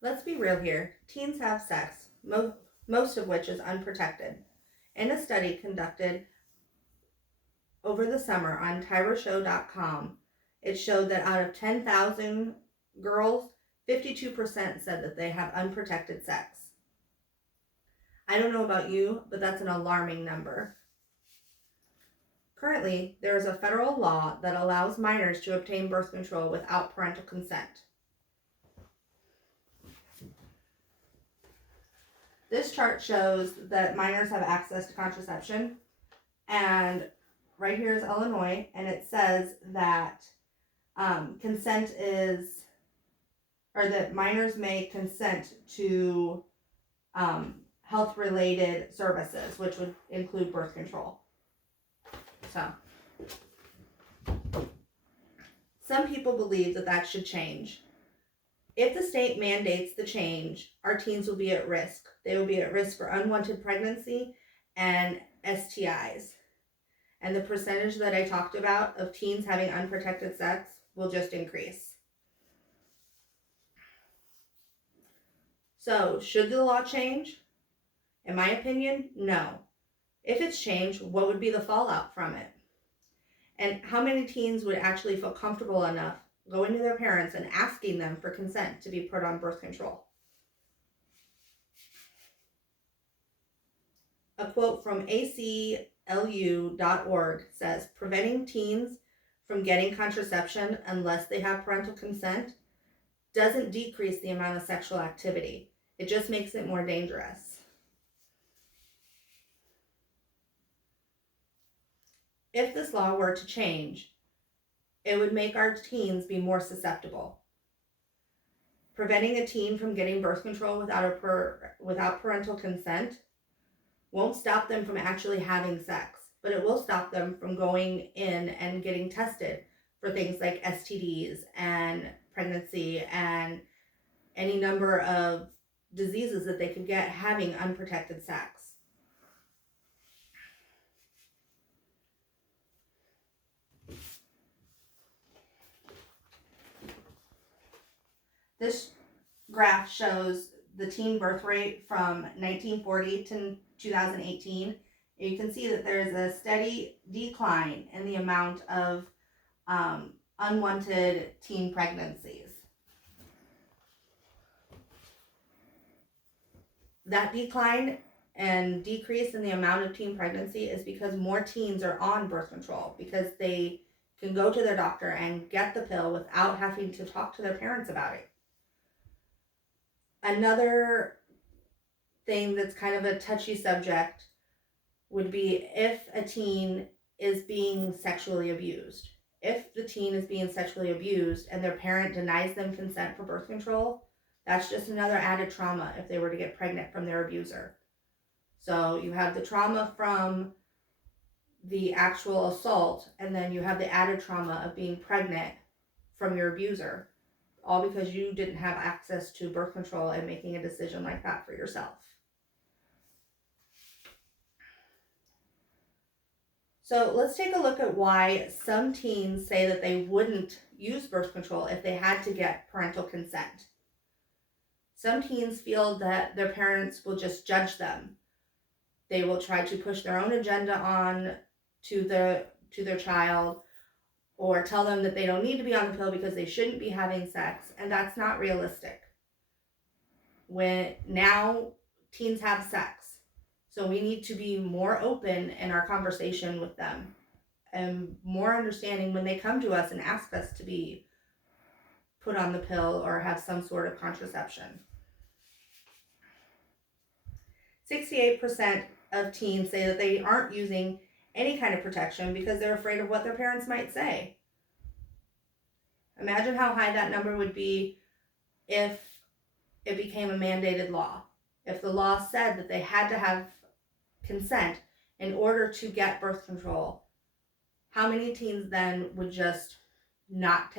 Let's be real here. Teens have sex, most of which is unprotected. In a study conducted over the summer on TyrosShow.com, it showed that out of 10,000 girls, 52% said that they have unprotected sex. I don't know about you, but that's an alarming number. Currently, there is a federal law that allows minors to obtain birth control without parental consent. This chart shows that minors have access to contraception, and right here is Illinois, and it says that consent is, or that minors may consent to health-related services, which would include birth control. So, some people believe that that should change. If the state mandates the change, our teens will be at risk. They will be at risk for unwanted pregnancy and STIs. And the percentage that I talked about of teens having unprotected sex will just increase. So, should the law change? In my opinion, no. If it's changed, what would be the fallout from it? And how many teens would actually feel comfortable enough going to their parents and asking them for consent to be put on birth control? A quote from ACLU.org says, preventing teens from getting contraception unless they have parental consent doesn't decrease the amount of sexual activity. It just makes it more dangerous. If this law were to change, it would make our teens be more susceptible. Preventing a teen from getting birth control without parental consent won't stop them from actually having sex, but it will stop them from going in and getting tested for things like STDs and pregnancy and any number of diseases that they could get having unprotected sex. This graph shows the teen birth rate from 1940 to 2018. You can see that there's a steady decline in the amount of unwanted teen pregnancies. That decline and decrease in the amount of teen pregnancy is because more teens are on birth control, because they can go to their doctor and get the pill without having to talk to their parents about it. Another thing that's kind of a touchy subject would be if a teen is being sexually abused. If the teen is being sexually abused and their parent denies them consent for birth control, that's just another added trauma if they were to get pregnant from their abuser. So you have the trauma from the actual assault, and then you have the added trauma of being pregnant from your abuser, all because you didn't have access to birth control and making a decision like that for yourself. So let's take a look at why some teens say that they wouldn't use birth control if they had to get parental consent. Some teens feel that their parents will just judge them. They will try to push their own agenda on to their child, or tell them that they don't need to be on the pill because they shouldn't be having sex, and that's not realistic. When now teens have sex, so we need to be more open in our conversation with them and more understanding when they come to us and ask us to be put on the pill or have some sort of contraception. 68% of teens say that they aren't using any kind of protection because they're afraid of what their parents might say. Imagine how high that number would be if it became a mandated law. If the law said that they had to have consent in order to get birth control, how many teens then would just not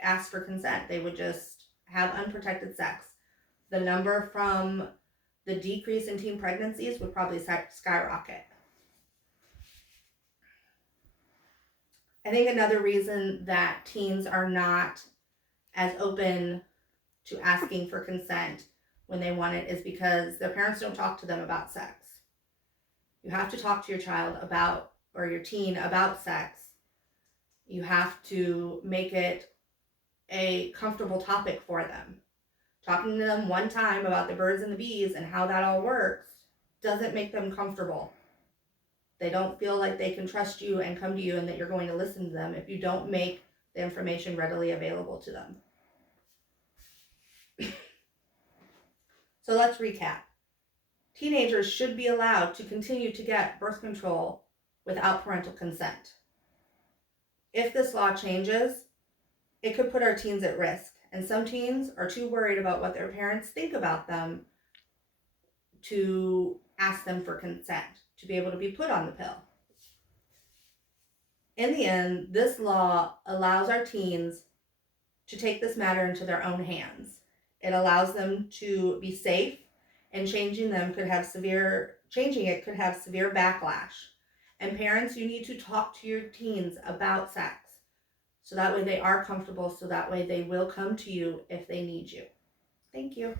ask for consent? They would just have unprotected sex. The number from the decrease in teen pregnancies would probably skyrocket. I think another reason that teens are not as open to asking for consent when they want it is because their parents don't talk to them about sex. You have to talk to your child about, or your teen about sex. You have to make it a comfortable topic for them. Talking to them one time about the birds and the bees and how that all works doesn't make them comfortable. They don't feel like they can trust you and come to you and that you're going to listen to them if you don't make the information readily available to them. So let's recap. Teenagers should be allowed to continue to get birth control without parental consent. If this law changes, it could put our teens at risk, and some teens are too worried about what their parents think about them to ask them for consent, to be able to be put on the pill. In the end, this law allows our teens to take this matter into their own hands. It allows them to be safe, and changing it could have severe backlash. And parents, you need to talk to your teens about sex, so that way they are comfortable, so that way they will come to you if they need you. Thank you.